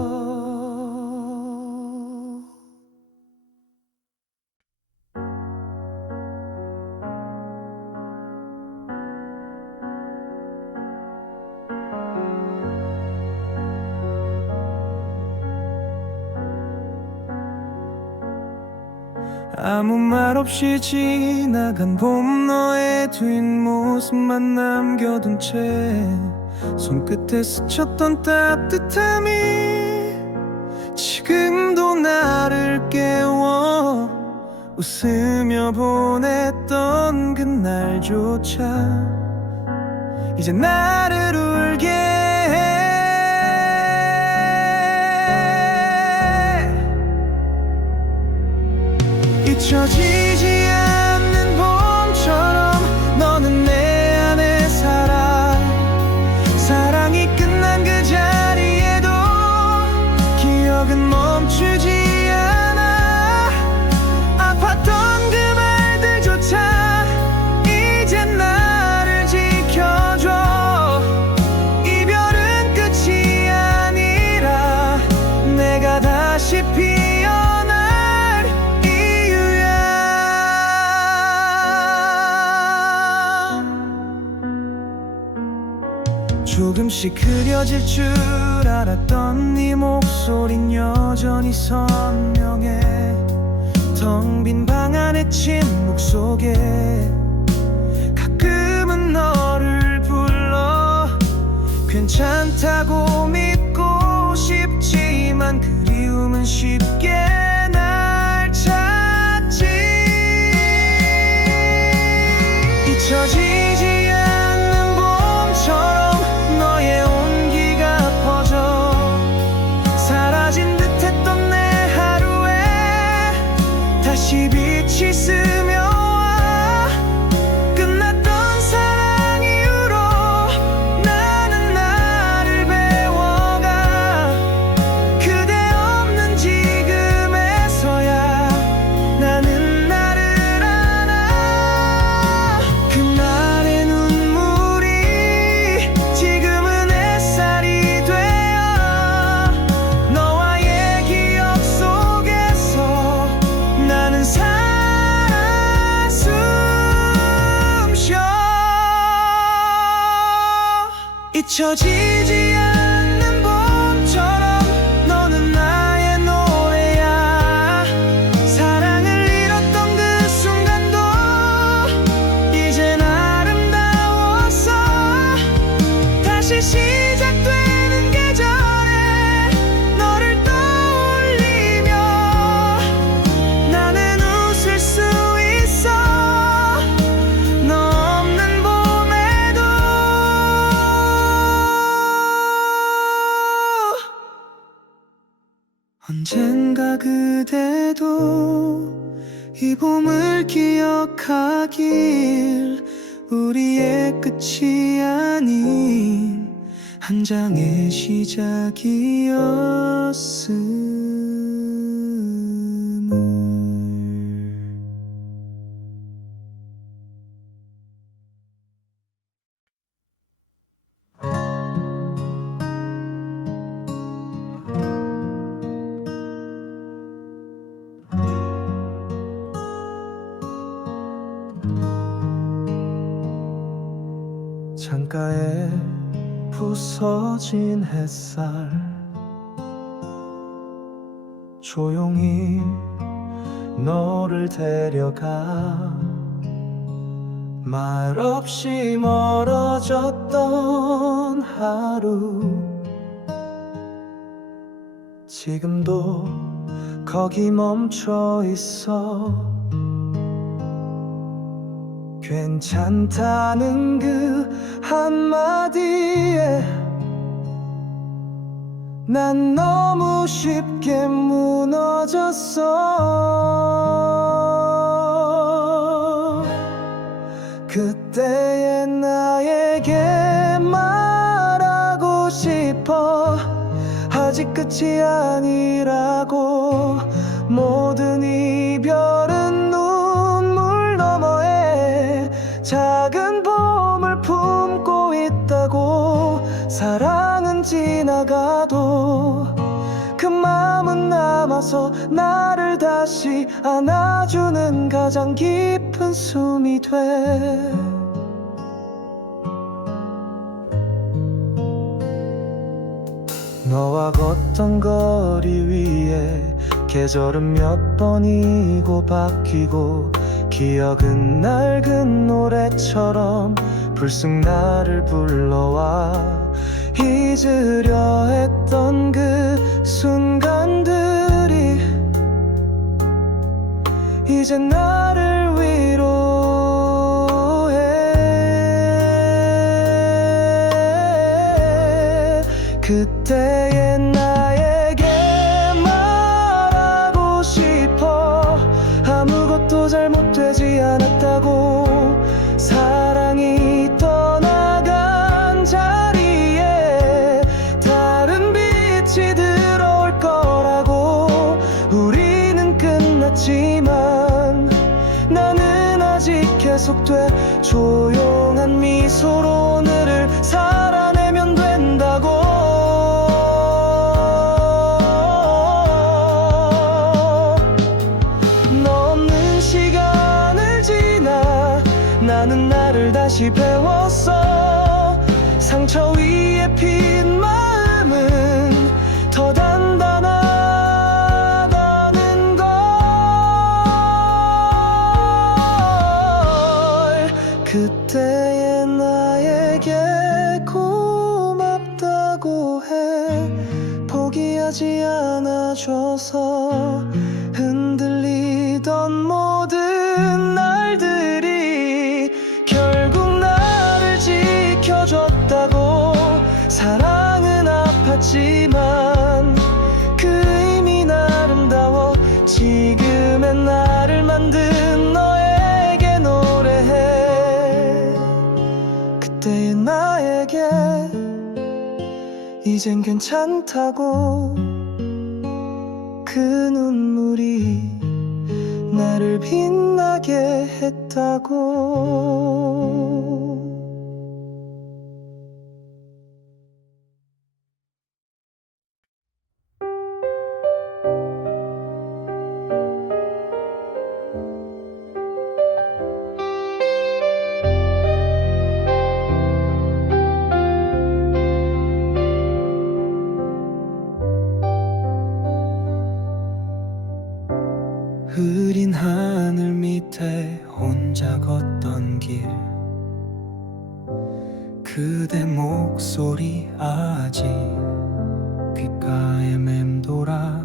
아무 말 없이 지나간 봄, 너의 뒷모습만 남겨둔 채 손끝에 스쳤던 따뜻함이 지금도 나를 깨워. 웃으며 보냈던 그날조차 이제 나를 울게 해. 잊혀지지 않는 봄처럼 너는 내 안에 살아. 사랑이 끝난 그 자리에도 기억은 멈추지 않아. 아팠던 그 말들조차 이제 나를 지켜줘. 이별은 끝이 아니라 내가 다시 피어날 이유야. 조금씩 흐려질 줄 알았던 네 목소린 여전히 선명해. 텅 빈 방 안의 침묵 속에 가끔은 너를 불러. 괜찮다고 믿고 싶지만 그리움은 쉽게 날 찾지. 잊혀지지 않는 봄처럼 너의 온기가 퍼져. 사라진 듯했던 내 하루에 다시 빛이 스며와. 끝났던 사랑 이후로 나는 나를 배워가. 그대 없는 지금에서야 나는 나를 알아. 그날의 눈물이 지금은 햇살이 되어 너와의 기억 속에서 나는 살아 숨쉬어. 잊혀지지 않는 봄처럼 너는 나의 노래야. 사랑을 잃었던 그 순간도 이젠 아름다웠어. 다시 시작되는 계절에 너를 떠올리며 나는 웃을 수 있어. 너 없는 봄에도. 언젠가 그대도 이 봄을 기억하길. 우리의 끝이 아닌 한 장의 시작이었음을. 창가에 부서진 햇살 조용히 너를 데려가. 말없이 멀어졌던 하루 지금도 거기 멈춰 있어. 괜찮다는 그 한마디에 난 너무 쉽게 무너졌어. 그때의 나에게 말하고 싶어. 아직 끝이 아니라고. 모든 이별은 눈물 너머에 작은 봄을 품고 있다고. 사랑은 지나가도 그 마음은 남아서 나를 다시 안아주는 가장 깊은 숨이 돼. 너와 걷던 거리 위에 계절은 몇 번이고 바뀌고 기억은 낡은 노래처럼 불쑥 나를 불러와. 잊으려 했던 그 순간들이 이제 나를 위로해. 그때의 나에게 말하고 싶어. 아무것도 잘못되지 않았다고. 사랑이 떠나간 자리에 다른 빛이 들어올 거라고. 우리는 끝났지만 나는 아직 계속돼. 조용한 미소로 오늘을 살아내면 된다고. 너 없는 시간을 지나 나는 나를 다시 배웠어. 상처 위에 핀 마음은 더 단단하다는 걸. 그때의 나에게 고맙다고 해. 포기하지 않아줘서. 흔들리던 모든 날들이 결국 나를 지켜줬다고. 사랑은 아팠지만 그 의미는 아름다워. 지금의 나를 만든 너에게 노래해. 그때의 나에게 이젠 괜찮다고. 그 눈물이 나를 빛나게 했다고. 흐린 하늘 밑에 혼자 걷던 길. 그대 목소리 아직 귓가에 맴돌아.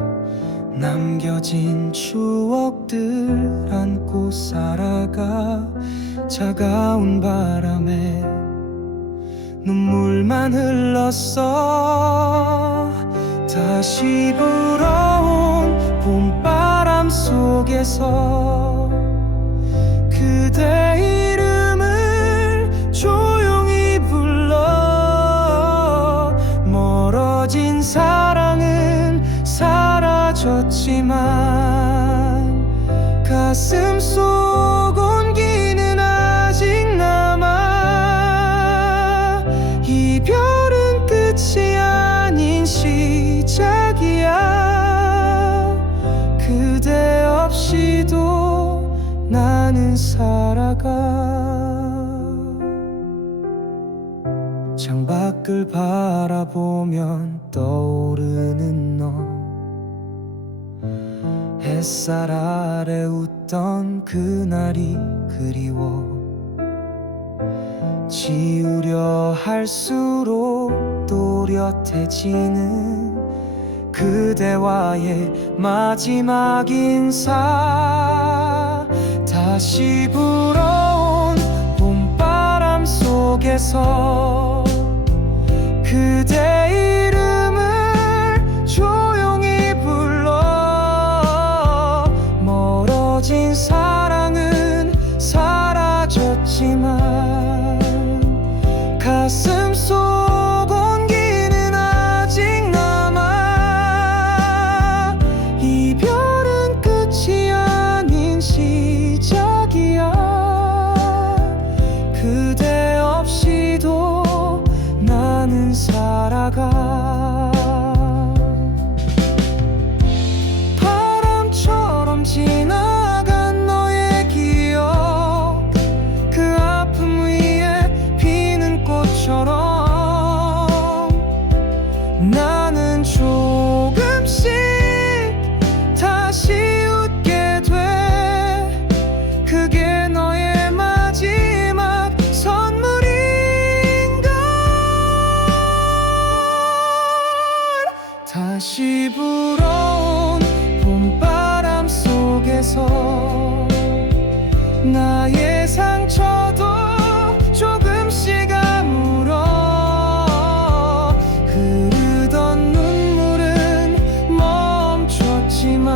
남겨진 추억들 안고 살아가. 차가운 바람에 눈물만 흘렀어. 다시 불어온 봄바람 속에서 그대 이름을 조용히 불러. 멀어진 사랑은 사라졌지만 가슴 속 온기는 아직 남아. 이별은 끝이 아닌 시작이야. 그대 없이도 나는 살아가. 창밖을 바라보면 떠오르는 너. 햇살 아래 웃던 그날이 그리워. 지우려 할수록 또렷해지는 그대와의 마지막 인사. 다시 불어온 봄바람 속에서 그대 이름을 조용히 불러. 멀어진 사랑은 사라졌지만 가슴 속 온기는 아직 남아. 이별은 끝이 아닌 시작이야. 그대 없이도 나는 살아가. 바람처럼 지나간 너의 기억, 그 아픔 위에 피는 꽃처럼 나는 조금씩 다시 웃게 돼. 그게 너의 마지막 선물인걸. 다시 불어온 봄바람 속에서 나의 상처도 조금씩 아물어. 흐르던 눈물은 멈췄지만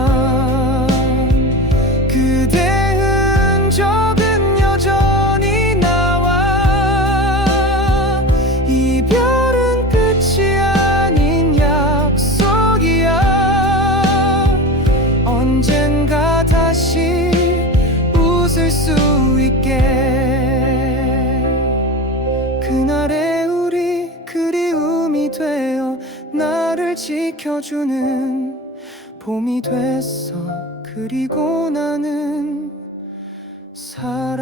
그대 흔적은 여전히 나와. 이별은 끝이 아닌 약속이야. 언젠가 다시 웃을 수 있게. 그날의 우리 그리움이 되어 나를 지켜주는 봄이 됐어. 그리고 나는 살아.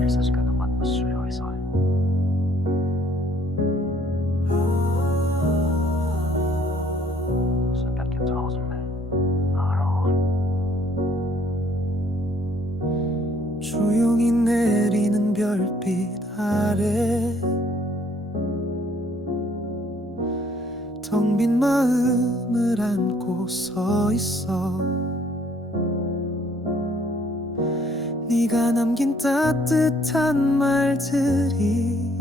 일사 시간은 만나 수요해서 수밖에 없네. 알아. 조용히 내리는 별빛 아래 텅 빈 마음을 안고 서 있어. 네가 남긴 따뜻한 말들이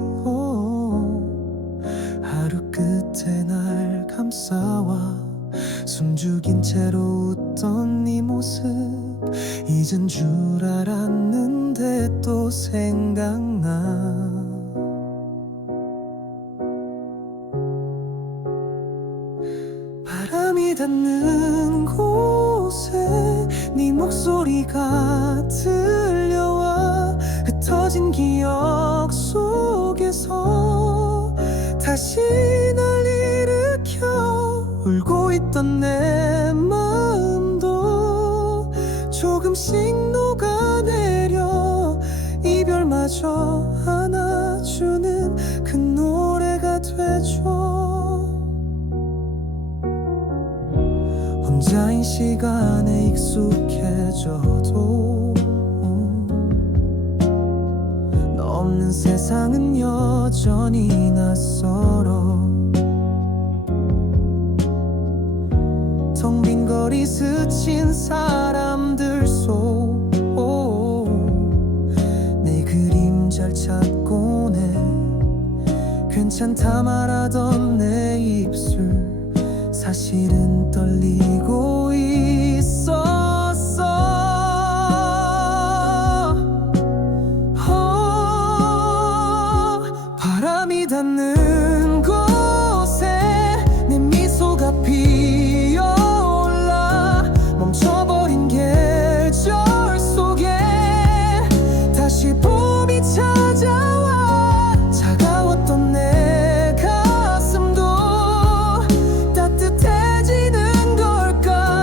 하루 끝에 날 감싸와. 숨죽인 채로 웃던 네 모습 잊은 줄 알았는데 또 생각나. 바람이 닿는 곳에 네 목소리가 들려와. 흩어진 기억 속에서 다시 날 일으켜. 울고 있던 내 마음도 조금씩 녹아내려. 이별마저 안아주는 그 노래가 되죠. 혼자인 시간에 익숙해져도 너 없는 세상은 여전히 낯설어. 텅 빈 거리 스친 사람들 속 내 그림자를 찾곤 해. 괜찮다 말하던 내 입술 사실은 떨리고 있었어. 바람이 닿는 곳에 내 미소가 피어올라. 멈춰버린 계절 속에 다시 봄이 찾아와. 차가웠던 내 가슴도 따뜻해지는 걸까.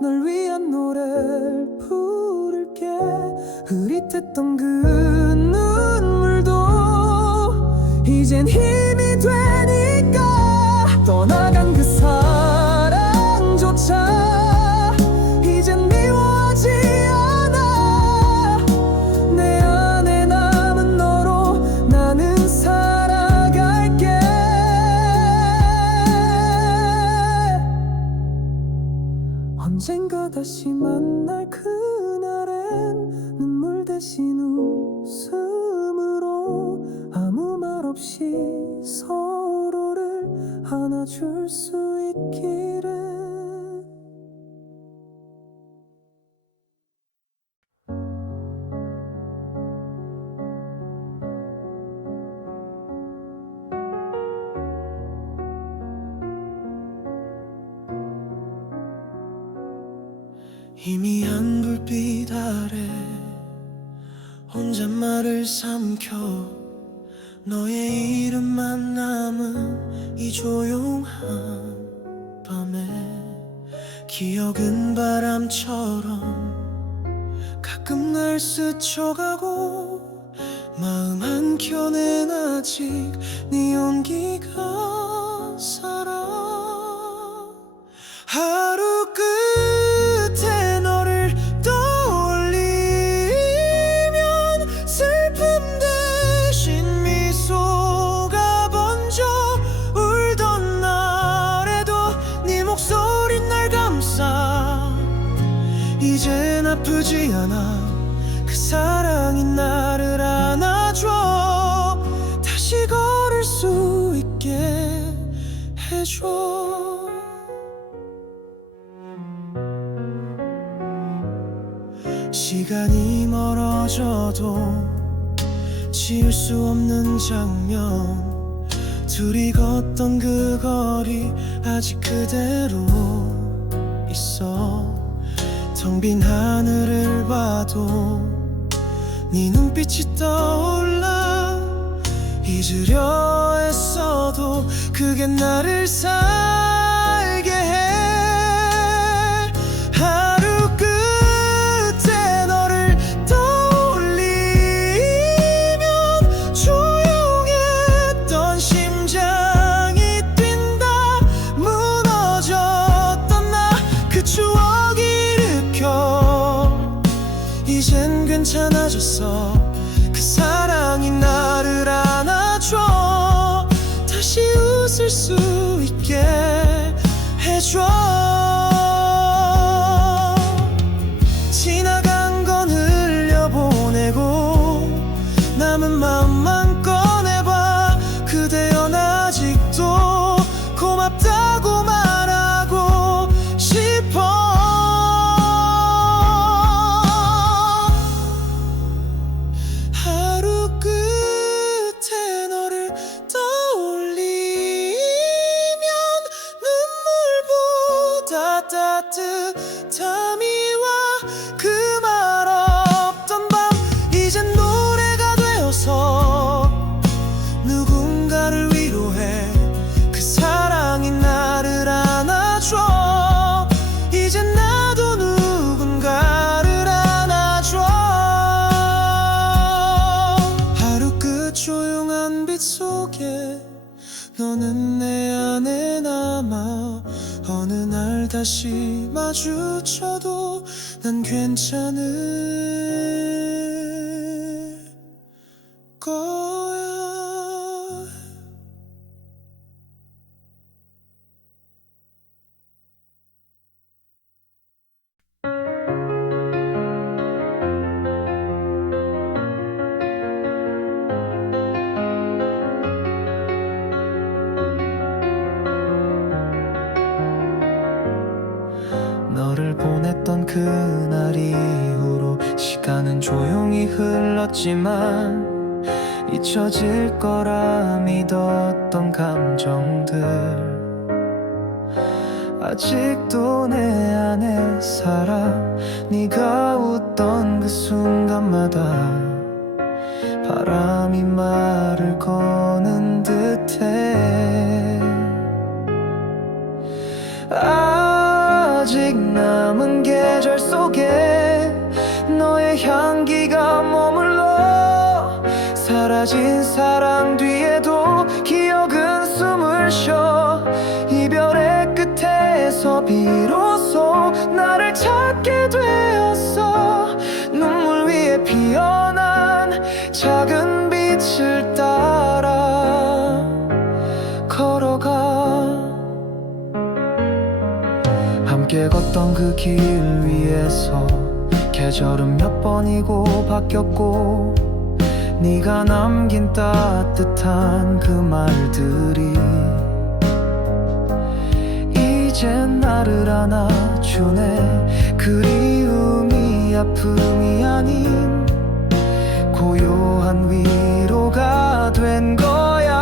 널 위한 노래를 부를게. 흐릿했던 그 눈물도 이젠 힘이 되니까. 떠나간 그 사랑조차 이젠 미워하지 않아. 내 안에 남은 너로 나는 살아갈게. 언젠가 다시 만날 그날엔 눈물 대신 웃음으로 아무 말 없이 서로를 안아줄 수 있기를. 희미한 불빛 아래 혼잣말을 삼켜 너의 이름만 남은 이 조용한 밤에 기억은 바람처럼 가끔 날 스쳐가고 마음 한켠엔 아직 네 온기가 살아. 하루 끝에 너를 떠올리면 슬픔 대신 미소가 번져. 울던 날에도 네 목소린 날 감싸. 이젠 아프지 않아. 그 사랑이 나를 안아줘. 다시 걸을 수 있게 해줘. 시간이 멀어져도 지울 수 없는 장면. 둘이 걷던 그 거리 아직 그대로 있어. 텅 빈 하늘을 봐도 네 눈빛이 떠올라. 잊으려 애써도 그게 나를 살게 해. 하루 끝에 너를 떠올리면 조용했던 심장이 뛴다. 무너졌던 나 그 추억 일으켜. 이젠 괜찮아졌어. 그 사랑이 나를 안아줘. 다시 웃을 수 있게 해줘. 지나간 건 흘려보내고 남은 마음만 꺼내봐. 그대여 아직도 고맙다고 말하고 싶어. 하루 끝에 너를 떠올리면 눈물보다 따뜻함이 와. 그 말 없던 밤 이젠 노래가 되어서 누군가를 위로해. 그 사랑이 나를 안아줘. 이젠 나도 누군가를 안아줘. 하루 끝 조용한 빛 속에 너는 내 안에 남아. 어느 날 다시 마주쳐도 난 괜찮을 거야. 너를 보냈던 그날 이후로 시간은 조용히 흘렀지만 잊혀질 거라 믿었던 감정들 아직도 내 안에 살아. 네가 웃던 그 순간마다 바람이 말을 거는 듯해. 아직 남은 남은 계절 속에 너의 향기가 머물러 사라진 사랑 뒤에도 기억은 숨을 쉬어 이별의 끝에서 비로소 나를 찾게 되었어 눈물 위에 피어난 작은 빛을 따라 걸어가 함께 걷던 그 길 위에서 계절은 몇 번이고 바뀌었고 네가 남긴 따뜻한 그 말들이 이젠 나를 안아주네 그리움이 아픔이 아닌 고요한 위로가 된 거야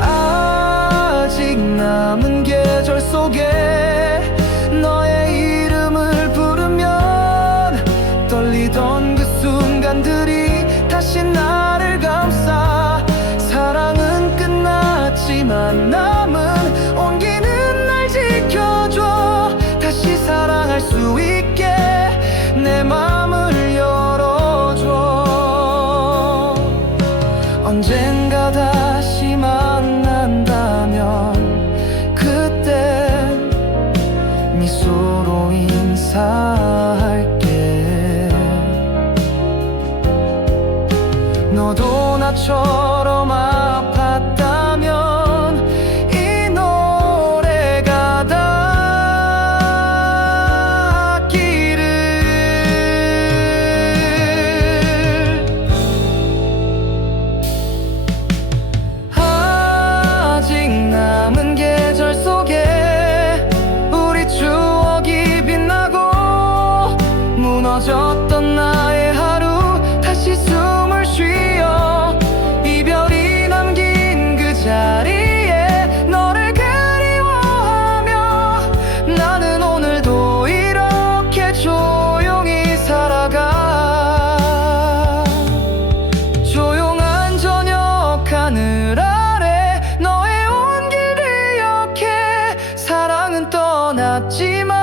아직 남은 계절 속에 너의 이름을 부르면 떨리던 그 순간들이 다시 나를 감싸 사랑은 끝났지만 남은 온기는 날 지켜줘 다시 사랑할 수 있게 내 맘을 열어줘 언젠가 다시 만난다면 그땐 미소로 인사할게 너도 나처럼 아팠다면 이 노래가 닿기를 아직 남은 계절 속에 우리 추억이 빛나고 무너졌던 나의 하루 다시 숨을 쉬어 이별이 남긴 그 자리에 너를 그리워하며 나는 오늘도 이렇게 조용히 살아가 조용한 저녁 하늘 아래 너의 온기를 기억해 사랑은 떠났지만